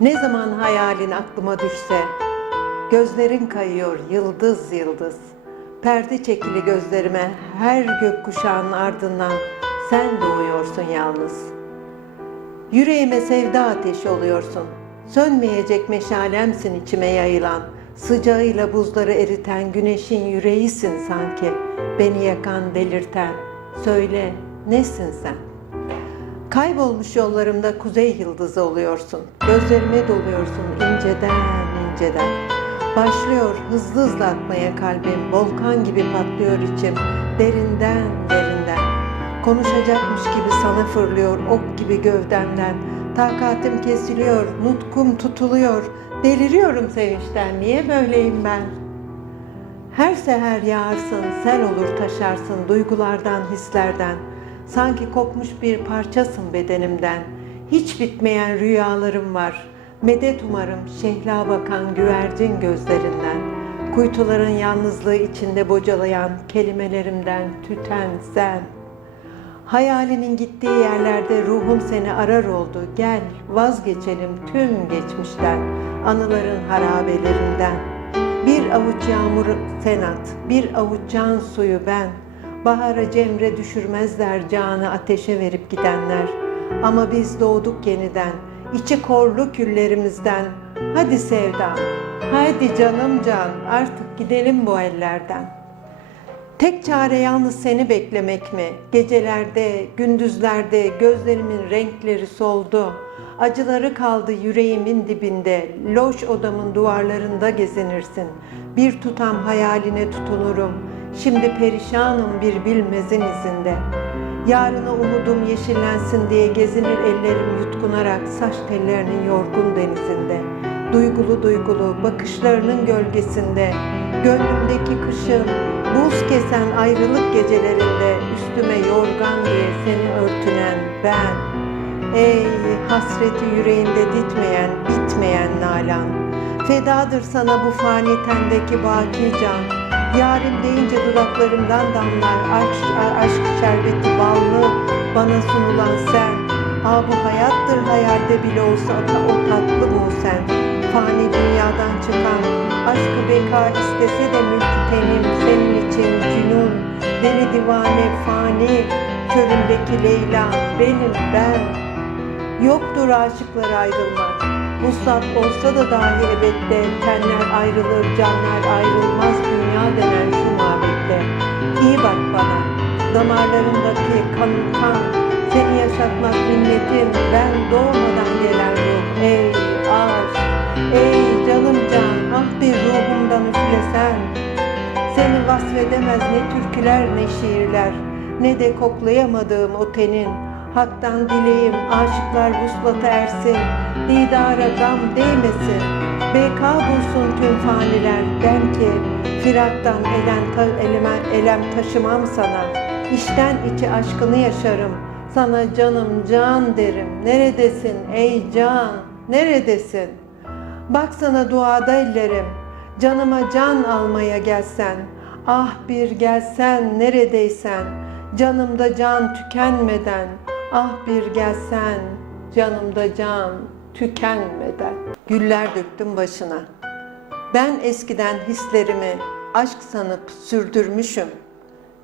Ne zaman hayalin aklıma düşse, gözlerin kayıyor yıldız yıldız. Perde çekili gözlerime her gökkuşağının ardından sen doğuyorsun yalnız. Yüreğime sevda ateşi oluyorsun. Sönmeyecek meşalemsin içime yayılan. Sıcağıyla buzları eriten güneşin yüreğisin sanki. Beni yakan, delirten. Söyle, nesin sen? Kaybolmuş yollarımda kuzey yıldızı oluyorsun. Gözlerime doluyorsun inceden inceden. Başlıyor hızlı hızlı atmaya kalbim. Volkan gibi patlıyor içim. Derinden derinden. Konuşacakmış gibi sana fırlıyor ok gibi gövdemden. Takatim kesiliyor, nutkum tutuluyor. Deliriyorum sevinçten. Niye böyleyim ben? Her seher yağarsın, sel olur taşarsın duygulardan, hislerden. Sanki kopmuş bir parçasın bedenimden. Hiç bitmeyen rüyalarım var. Medet umarım şehla bakan güvercin gözlerinden. Kuytuların yalnızlığı içinde bocalayan kelimelerimden tüten sen. Hayalinin gittiği yerlerde ruhum seni arar oldu. Gel vazgeçelim tüm geçmişten, anıların harabelerinden. Bir avuç yağmur sen at, bir avuç can suyu ben. Bahara cemre düşürmezler canı ateşe verip gidenler. Ama biz doğduk yeniden, içi korlu küllerimizden. Hadi sevdam, hadi canım can, artık gidelim bu ellerden.'' Tek çare yalnız seni beklemek mi? Gecelerde, gündüzlerde gözlerimin renkleri soldu. Acıları kaldı yüreğimin dibinde. Loş odamın duvarlarında gezinirsin. Bir tutam hayaline tutunurum. Şimdi perişanım bir bilmezin izinde. Yarına umudum yeşillensin diye gezinir ellerim yutkunarak saç tellerinin yorgun denizinde. Duygulu duygulu bakışlarının gölgesinde. Gönlümdeki kışın Buz kesen ayrılık gecelerinde üstüme yorgan diye seni örtünen ben. Ey hasreti yüreğinde ditmeyen, bitmeyen nalan. Fedadır sana bu fani tendeki baki can. Yarim deyince dudaklarımdan damlar aşk, aşk şerbeti ballı bana sunulan sen. Aa bu hayattır hayalde bile olsa o tatlı bu sen. Fani dünyadan çıkan aşkı beka istese de mülkü tenim senin için cünun. Deli divane fani köründeki Leyla benim ben. Yoktur aşıklar ayrılmak. Vuslat olsa da dahi ebette tenler ayrılır, canlar ayrılmaz dünya denen şu mabette. İyi bak bana, damarlarındaki kanım kan, seni yaşatmak minnetim, ben doğmadan gelen ruh. Ey aşk, ey canım can, ah bir ruhumdan üflesen. Seni vasfedemez ne türküler ne şiirler, ne de koklayamadığım o tenin. Hak'tan dileğim aşıklar vuslata ersin, didara gam değmesin. Beka bulsun tüm faniler, ben ki firaktan elem, ta, eleme, elem taşımam sana. İçten içe aşkını yaşarım, sana canım can derim. Neredesin ey can, neredesin? Baksana duada ellerim, canıma can almaya gelsen. Ah bir gelsen neredeysen, canımda can tükenmeden. Ah bir gelsen, canımda can tükenmeden. Güller döktüm başına. Ben eskiden hislerimi aşk sanıp sürdürmüşüm.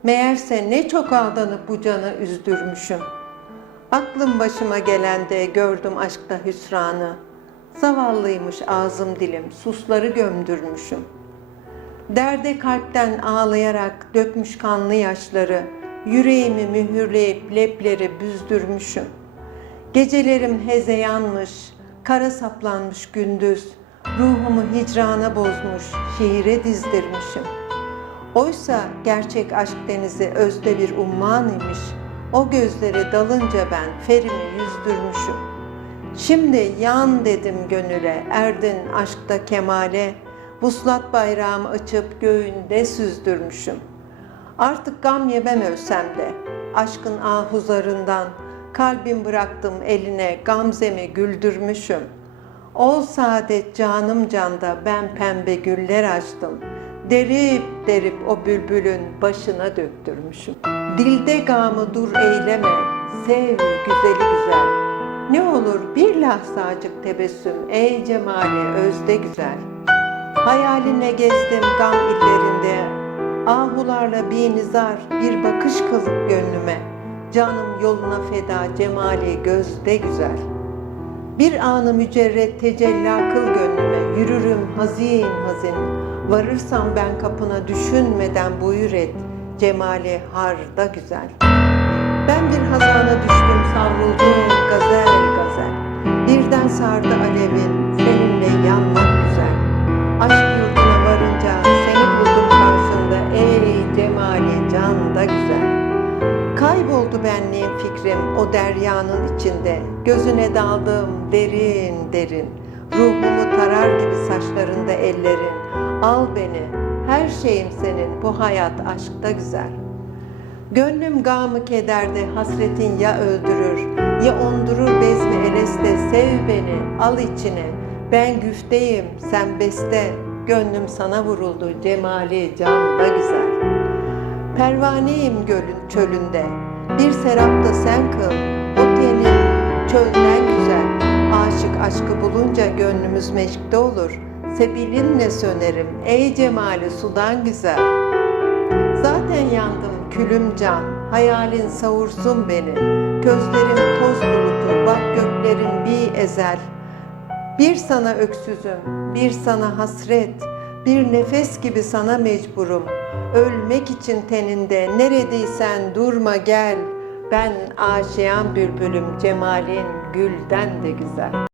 Meğerse ne çok aldanıp bu canı üzdürmüşüm. Aklım başıma gelende gördüm aşkta hüsranı. Zavallıymış ağzım dilim, susları gömdürmüşüm. Derde kalpten ağlayarak dökmüş kanlı yaşları, yüreğimi mühürleyip lepleri büzdürmüşüm. Gecelerim hezeyanmış, kara saplanmış gündüz, ruhumu hicrana bozmuş, şiire dizdirmişim. Oysa gerçek aşk denizi özde bir umman imiş, o gözlere dalınca ben ferimi yüzdürmüşüm. Şimdi yan dedim gönüle, erdin aşkta kemale, vuslat bayrağımı açıp göğünde süzdürmüşüm. Artık gam yemem ölsem de, aşkın ahuzarından, kalbim bıraktım eline, gamzemi güldürmüşüm. Ol saadet canım canda, ben pembe güller açtım. Derip derip o bülbülün başına döktürmüşüm. Dilde gamı dur eyleme, sev güzeli güzel. Ne olur bir lahzacık tebessüm ey cemali özde güzel. Hayaline gezdim gam illerinde, ahularla bir nizar bir bakış kılıp gönlüme. Canım yoluna feda cemali gözde güzel. Bir anı mücerret tecella kıl gönlüme, yürürüm hazin hazin. Varırsam ben kapına düşünmeden buyur et, cemali harda güzel. Ben bir hazana düştüm savruldum gazel gazel. Birden sardı alevin seninle yanmak güzel. Aşk fikrim o deryanın içinde. Gözüne daldım derin derin. Ruhumu tarar gibi saçlarında ellerin. Al beni, her şeyim senin, bu hayat aşkta güzel. Gönlüm gamı kederde, hasretin ya öldürür, ya ondurur bezmi eleste, sev beni, al içine. Ben güfteyim, sen beste, gönlüm sana vuruldu, cemali can da güzel. Pervaneyim gölün çölünde, bir serapta sen kıl, o tenin çölden güzel. Aşık aşkı bulunca gönlümüz meşkte olur, sebilinle sönerim, ey cemali sudan güzel. Zaten yandım külüm can, hayalin savursun beni. Gözlerim toz bulutu, bak göklerim bir ezel. Bir sana öksüzüm, bir sana hasret, bir nefes gibi sana mecburum. Ölmek için teninde, neredeysen durma gel. Ben aşiyan bülbülüm, cemalin gülden de güzel.